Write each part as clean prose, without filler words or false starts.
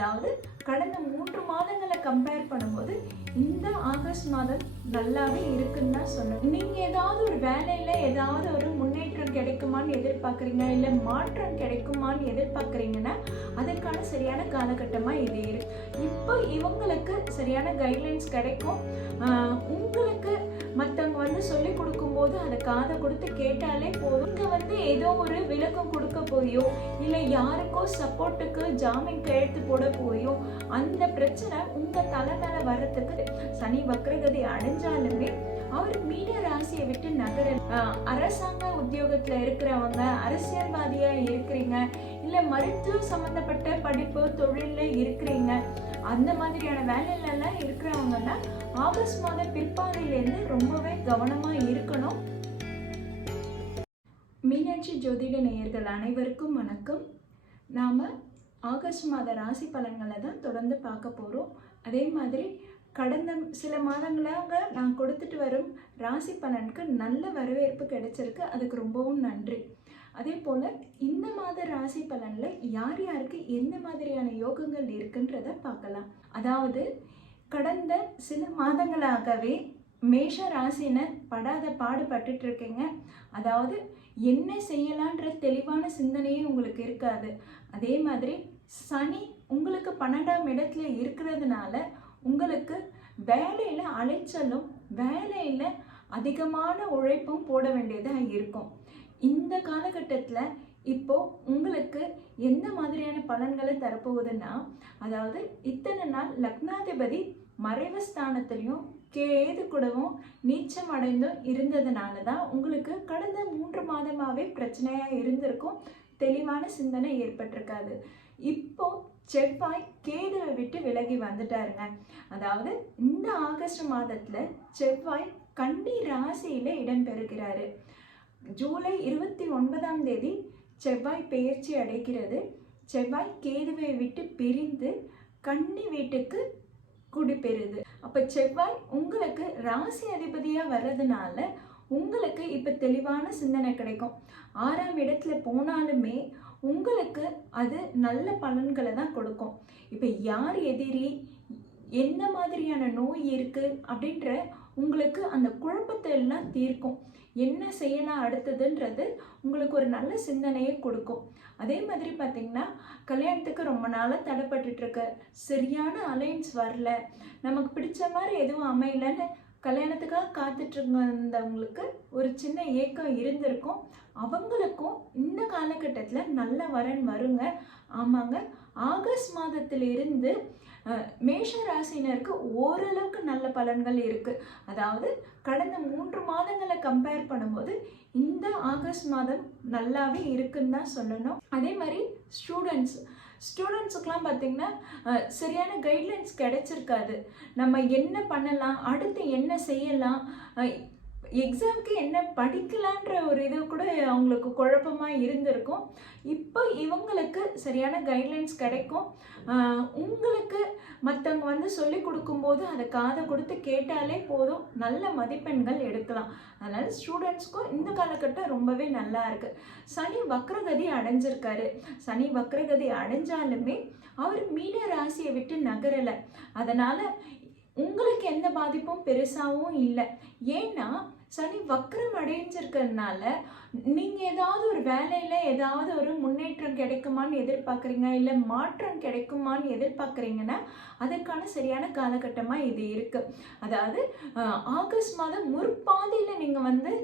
அதாவது கடந்த 3 மாதங்களை கம்பேர் பண்ணும்போது இந்த ஆகஸ்ட் மாதம் நல்லாவே இருக்குன்னு தான் சொல்லணும். நீங்கள் ஏதாவது ஒரு வேலையில் ஏதாவது ஒரு முன்னேற்றம் கிடைக்குமான்னு எதிர்பார்க்குறீங்க, இல்லை மாற்றம் கிடைக்குமான்னு எதிர்பார்க்குறீங்கன்னா அதுக்கான சரியான காலகட்டமாக இது இருக்கு. இப்போ இவங்களுக்கு சரியான கைட்லைன்ஸ் கிடைக்கும். உங்களுக்கு மற்றவங்க சொல்லி கொடுக்கும்போது அதை காதை கொடுத்து கேட்டாலே போதும். இங்கே ஏதோ ஒரு விளக்கம் கொடுக்க போயோ இல்லை யாருக்கோ சப்போர்ட்டுக்கு ஜாமீன் கையெழுத்து போட போயோ அந்த பிரச்சனை உங்கள் தலை மேலே வர்றதுக்கு சனி வக்ரகதி அடைஞ்சாலுமே அவர் மீன ராசியை விட்டு நகர. அரசாங்க உத்தியோகத்தில் இருக்கிறவங்க, அரசியல்வாதியா இருக்கிறீங்க, இல்லை மருத்துவ சம்பந்தப்பட்ட படிப்பு தொழிலில் இருக்கிறீங்க, அந்த மாதிரியான வேலையிலலாம் இருக்கிறவங்கன்னா ஆகஸ்ட் மாத பிற்பாதையிலேருந்து ரொம்பவே கவனமாக இருக்கணும். மீனாட்சி ஜோதிட நேயர்கள் அனைவருக்கும் வணக்கம். நாம் ஆகஸ்ட் மாத ராசி பலன்களை தான் தொடர்ந்து பார்க்க போகிறோம். அதே மாதிரி கடந்த சில மாதங்களாக நான் கொடுத்துட்டு வரும் ராசி பலனுக்கு நல்ல வரவேற்பு கிடைச்சிருக்கு, அதுக்கு ரொம்பவும் நன்றி. அதே போல் இந்த மாத ராசி பலனில் யார் யாருக்கு எந்த மாதிரியான யோகங்கள் இருக்குன்றத பார்க்கலாம். அதாவது கடந்த சில மாதங்களாகவே மேஷ ராசினர் படாத பாடுபட்டுட்டு இருக்கீங்க. அதாவது என்ன செய்யலான்ற தெளிவான சிந்தனையே உங்களுக்கு இருக்காது. அதே மாதிரி சனி உங்களுக்கு 12ஆம் இடத்துல இருக்கிறதுனால உங்களுக்கு வேலையில் அலைச்சலும் வேலையில் அதிகமான உழைப்பும் போட வேண்டியதாக இருக்கும். இந்த காலகட்டத்தில் இப்போ உங்களுக்கு எந்த மாதிரியான பலன்களை தரப்போகுதுன்னா, அதாவது இத்தனை நாள் லக்னாதிபதி மறைவு ஸ்தானத்திலையும் கேது கூடவும் நீச்சம் அடைந்தும் இருந்ததுனால தான் உங்களுக்கு கடந்த 3 மாதமாகவே பிரச்சனையாக இருந்திருக்கும். தெளிவான சிந்தனை ஏற்பட்டிருக்காது. இப்போ செவ்வாய் கேதுவை விட்டு விலகி வந்துட்டாருங்க. அதாவது இந்த ஆகஸ்ட் மாதத்தில் செவ்வாய் கன்னி ராசியில் இடம்பெறுகிறாரு. ஜூலை 29ஆம் தேதி செவ்வாய் பெயர்ச்சி அடைகிறது. செவ்வாய் கேதுவை விட்டு பிரிந்து கன்னி வீட்டுக்கு குடிபெறுது. அப்போ செவ்வாய் உங்களுக்கு ராசி அதிபதியாக வர்றதுனால உங்களுக்கு இப்போ தெளிவான சிந்தனை கிடைக்கும். 6ஆம் இடத்துல போனாலுமே உங்களுக்கு அது நல்ல பலன்களை தான் கொடுக்கும். இப்போ யார் எதிரி, எந்த மாதிரியான நோய் இருக்குது அப்படின்ற உங்களுக்கு அந்த குழப்பத்தை எல்லாம் தீர்க்கும். என்ன செய்யலாம் அடுத்ததுன்றது உங்களுக்கு ஒரு நல்ல சிந்தனையை கொடுக்கும். அதே மாதிரி பார்த்திங்கன்னா கல்யாணத்துக்கு ரொம்ப நாளாக தடைப்பட்டுருக்கு, சரியான அலைன்ஸ் வரல, நமக்கு பிடிச்ச மாதிரி எதுவும் அமையலன்னு கல்யாணத்துக்காக காத்துட்ருந்தவங்களுக்கு ஒரு சின்ன ஏக்கம் இருந்திருக்கும். அவங்களுக்கும் இந்த காலகட்டத்தில் நல்ல வரன் வருங்க. ஆமாங்க, ஆகஸ்ட் மாதத்திலிருந்து மேஷ ராசினருக்கு ஓரளவுக்கு நல்ல பலன்கள் இருக்குது. அதாவது கடந்த 3 மாதங்களை கம்பேர் பண்ணும்போது இந்த ஆகஸ்ட் மாதம் நல்லாவே இருக்குன்னு தான் சொல்லணும். அதே மாதிரி ஸ்டூடெண்ட்ஸுக்கெலாம் பார்த்திங்கன்னா சரியான கைட்லைன்ஸ் கிடைச்சிருக்காது. நம்ம என்ன பண்ணலாம், அடுத்து என்ன செய்யலாம், எக்ஸாமுக்கு என்ன படிக்கலான்ற ஒரு இது கூட அவங்களுக்கு குழப்பமாக இருந்திருக்கும். இப்போ இவங்களுக்கு சரியான கைட்லைன்ஸ் கிடைக்கும். உங்களுக்கு மற்றவங்க சொல்லி கொடுக்கும்போது அதை காதை கொடுத்து கேட்டாலே போதும், நல்ல மதிப்பெண்கள் எடுக்கலாம். அதனால் ஸ்டூடெண்ட்ஸ்க்கும் இந்த காலகட்டம் ரொம்பவே நல்லா இருக்குது. சனி வக்ரகதி அடைஞ்சிருக்காரு. சனி வக்ரகதி அடைஞ்சாலுமே அவர் மீன ராசியை விட்டு நகரலை. அதனால் உங்களுக்கு எந்த பாதிப்பும் பெருசாகவும் இல்லை. ஏன்னா சனி வக்ரம் அடைஞ்சிருக்கிறதுனால நீங்கள் ஏதாவது ஒரு வேலையில் ஏதாவது ஒரு முன்னேற்றம் கிடைக்குமான்னு எதிர்பார்க்குறீங்க, இல்லை மாற்றம் கிடைக்குமான்னு எதிர்பார்க்குறீங்கன்னா அதுக்கான சரியான காலகட்டமாக இது இருக்குது. அதாவது ஆகஸ்ட் மாதம் முற்பாதியில் நீங்கள்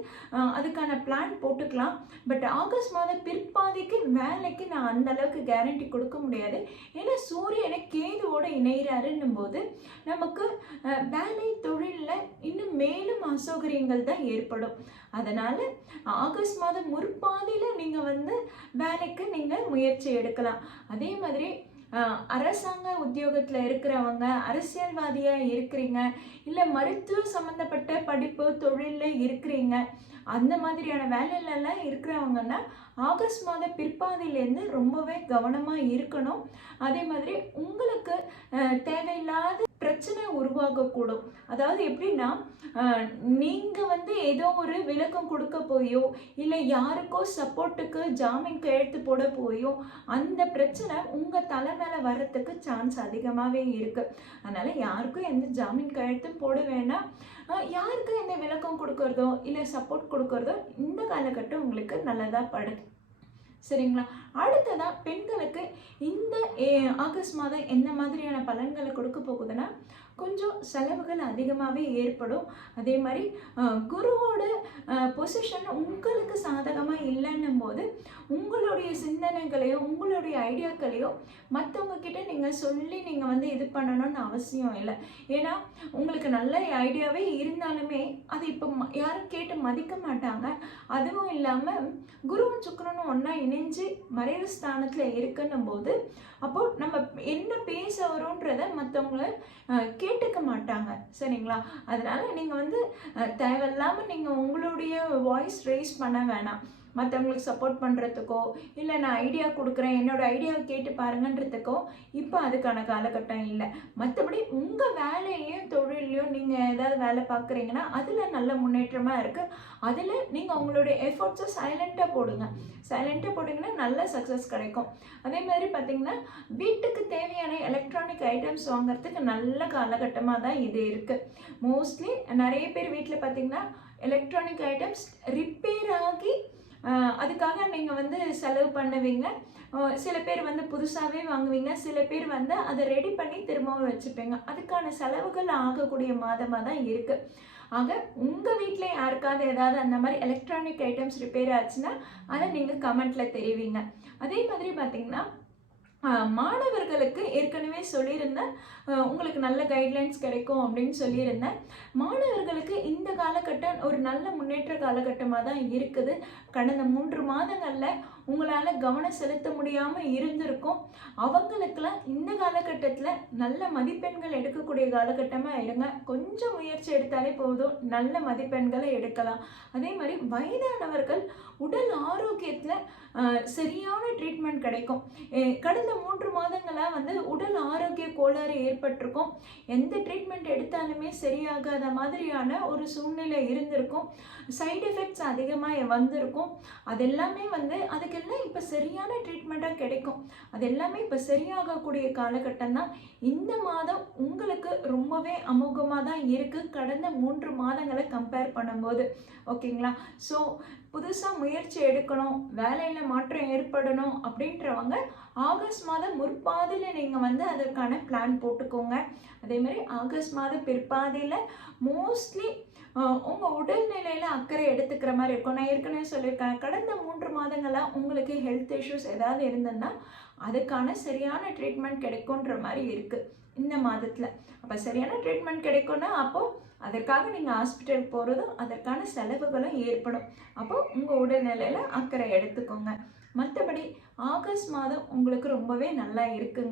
அதுக்கான பிளான் போட்டுக்கலாம். பட் ஆகஸ்ட் மாதம் பிற்பாதிக்கு வேலைக்கு நான் அந்த அளவுக்கு கேரண்டி கொடுக்க முடியாது. ஏன்னா சூரியனை கேதுவோட இணைகிறாருன்னும் போது நமக்கு வேலை தொழிலில் இன்னும் மேலும் அசௌகரியங்கள் தான் ஏற்படும். அதனால் ஆகஸ்ட் மாதம் முற்பாதியில் நீங்கள் வேலைக்கு நீங்கள் முயற்சி எடுக்கலாம். அதே மாதிரி அரசாங்க உத்தியோகத்தில் இருக்கிறவங்க, அரசியல்வாதியாக இருக்கிறீங்க, இல்லை மருத்துவ சம்மந்தப்பட்ட படிப்பு தொழிலில் இருக்கிறீங்க, அந்த மாதிரியான வேலையிலலாம் இருக்கிறவங்கன்னா ஆகஸ்ட் மாத பிற்பாதியிலேருந்து ரொம்பவே கவனமாக இருக்கணும். அதே மாதிரி உங்களுக்கு தேவையில்லாத பிரச்சனை உருவாகக்கூடும். அதாவது எப்படின்னா, நீங்கள் வந்து ஏதோ ஒரு விளக்கம் கொடுக்க போயோ இல்லை யாருக்கோ சப்போர்ட்டுக்கு ஜாமீன் கையெழுத்து போட போயோ அந்த பிரச்சனை உங்கள் தலை மேலே வர்றதுக்கு சான்ஸ் அதிகமாகவே இருக்குது. அதனால் யாருக்கும் எந்த ஜாமீன் கையெழுத்தும் போட வேணாம். யாருக்கு எந்த விளக்கம் கொடுக்கறதோ இல்லை சப்போர்ட் கொடுக்கறதோ இந்த காலகட்டம் உங்களுக்கு நல்லதாக படுது. சரிங்களா? அடுத்ததா பெண்களுக்கு இந்த ஆகஸ்ட் மாதம் என்ன மாதிரியான பலன்களை கொடுக்க போகுதுன்னா, கொஞ்சம் செலவுகள் அதிகமாகவே ஏற்படும். அதே மாதிரி குருவோட பொசிஷன் உங்களுக்கு சாதகமாக இல்லைன்னும் போது உங்களுடைய சிந்தனைகளையோ உங்களுடைய ஐடியாக்களையோ மற்றவங்க கிட்ட நீங்கள் சொல்லி நீங்கள் வந்து இது பண்ணணும்னு அவசியம் இல்லை. ஏன்னா உங்களுக்கு நல்ல ஐடியாவே இருந்தாலுமே அது இப்போ யாரும் கேட்டு மதிக்க மாட்டாங்க. அதுவும் இல்லாமல் குருவும் சுக்கிரனும் ஒன்றா இணைஞ்சு மறைவு ஸ்தானத்தில் இருக்குன்னும் போது அப்போது நம்ம என்ன பேச வரோன்றதை மற்றவங்கள கேட்டுக்க மாட்டாங்க. சரிங்களா? அதனால் நீங்கள் வந்து தேவையில்லாமல் நீங்கள் உங்களுடைய வாய்ஸ் ரேஸ் பண்ண வேணாம். மற்றவங்களுக்கு சப்போர்ட் பண்ணுறதுக்கோ இல்லை நான் ஐடியா கொடுக்குறேன் என்னோடய ஐடியாவை கேட்டு பாருங்கன்றதுக்கோ இப்போ அதுக்கான காலகட்டம் இல்லை. மற்றபடி உங்கள் வேலையிலையும் தொழிலையும் நீங்கள் ஏதாவது வேலை பார்க்குறீங்கன்னா அதில் நல்ல முன்னேற்றமாக இருக்குது. அதில் நீங்கள் உங்களுடைய எஃபர்ட்ஸை சைலண்ட்டாக போட்டிங்கன்னா நல்ல சக்ஸஸ் கிடைக்கும். அதே மாதிரி பார்த்திங்கன்னா வீட்டுக்கு தேவையான எலக்ட்ரானிக் ஐட்டம்ஸ் வாங்குறதுக்கு நல்ல காலகட்டமாக தான் இது இருக்குது. மோஸ்ட்லி நிறைய பேர் வீட்டில் பார்த்திங்கன்னா எலக்ட்ரானிக் ஐட்டம்ஸ் ரிப்பேர் ஆகி அதுக்காக நீங்கள் வந்து செலவு பண்ணுவீங்க. சில பேர் வந்து புதுசாகவே வாங்குவீங்க, சில பேர் வந்து அதை ரெடி பண்ணி திரும்பவும் வச்சுப்பீங்க. அதுக்கான செலவுகள் ஆகக்கூடிய மாதமாக தான் இருக்குது. ஆக உங்கள் வீட்டில் யாருக்காவது ஏதாவது அந்த மாதிரி எலக்ட்ரானிக் ஐட்டம்ஸ் ரிப்பேர் ஆச்சுன்னா அதை நீங்கள் கமெண்ட்டில் தெரிவிங்க. அதே மாதிரி பார்த்திங்கன்னா மாணவர்களுக்கு ஏற்கனவே சொல்லியிருந்தேன், உங்களுக்கு நல்ல கைட்லைன்ஸ் கிடைக்கும் அப்படின்னு சொல்லியிருந்தேன். மாணவர்களுக்கு இந்த காலகட்டம் ஒரு நல்ல முன்னேற்ற காலகட்டமாக தான் இருக்குது. கடந்த 3 மாதங்களில் உங்களால் கவனம் செலுத்த முடியாமல் இருந்திருக்கும். அவங்களுக்கெல்லாம் இந்த காலகட்டத்தில் நல்ல மதிப்பெண்கள் எடுக்கக்கூடிய காலகட்டமாக இருங்க. கொஞ்சம் முயற்சி எடுத்தாலே போதும், நல்ல மதிப்பெண்களை எடுக்கலாம். அதே மாதிரி வயதானவர்கள் உடல் ஆரோக்கியத்தில் சரியான ட்ரீட்மெண்ட் கிடைக்கும். கடந்த 3 மாதங்களாக வந்து உடல் ஆரோக்கிய கோளாறு ஏற்பட்டிருக்கும். எந்த ட்ரீட்மெண்ட் எடுத்தாலுமே சரியாகாத மாதிரியான ஒரு சூழ்நிலை இருந்திருக்கும். சைடு எஃபெக்ட்ஸ் அதிகமாக வந்திருக்கும். அதெல்லாமே வந்து அதுக்கெல்லாம் இப்போ சரியான ட்ரீட்மெண்ட்டாக கிடைக்கும். அதெல்லாமே இப்போ சரியாகக்கூடிய காலகட்டம் தான். இந்த மாதம் உங்களுக்கு ரொம்பவே அமோகமாக தான் இருக்குது கடந்த 3 மாதங்களை கம்பேர் பண்ணும்போது. ஓகேங்களா? ஸோ புதுசாக முயற்சி எடுக்கணும், வேலையில் மாற்றம் ஏற்படணும் அப்படின்றவங்க ஆகஸ்ட் மாதம் முற்பாதியில் நீங்கள் வந்து அதற்கான பிளான் போட்டுக்கோங்க. அதே மாதிரி ஆகஸ்ட் மாதம் பிற்பாதியில் மோஸ்ட்லி உங்கள் உடல்நிலையில் அக்கறை எடுத்துக்கிற மாதிரி இருக்கும். நான் ஏற்கனவே சொல்லியிருக்கேன், கடந்த 3 மாதங்களாக உங்களுக்கு ஹெல்த் இஷ்யூஸ் ஏதாவது இருந்ததுன்னா அதுக்கான சரியான ட்ரீட்மெண்ட் கிடைக்குன்ற மாதிரி இருக்குது இந்த மாதத்தில். அப்போ சரியான ட்ரீட்மெண்ட் கிடைக்கும்னா அப்போது அதற்காக நீங்கள் ஹாஸ்பிட்டல் போகிறதும் அதற்கான செலவுகளும் ஏற்படும். அப்போது உங்கள் உடல்நிலையில் அக்கறை எடுத்துக்கோங்க. மற்றபடி ஆகஸ்ட் மாதம் உங்களுக்கு ரொம்பவே நல்லா இருக்குங்க.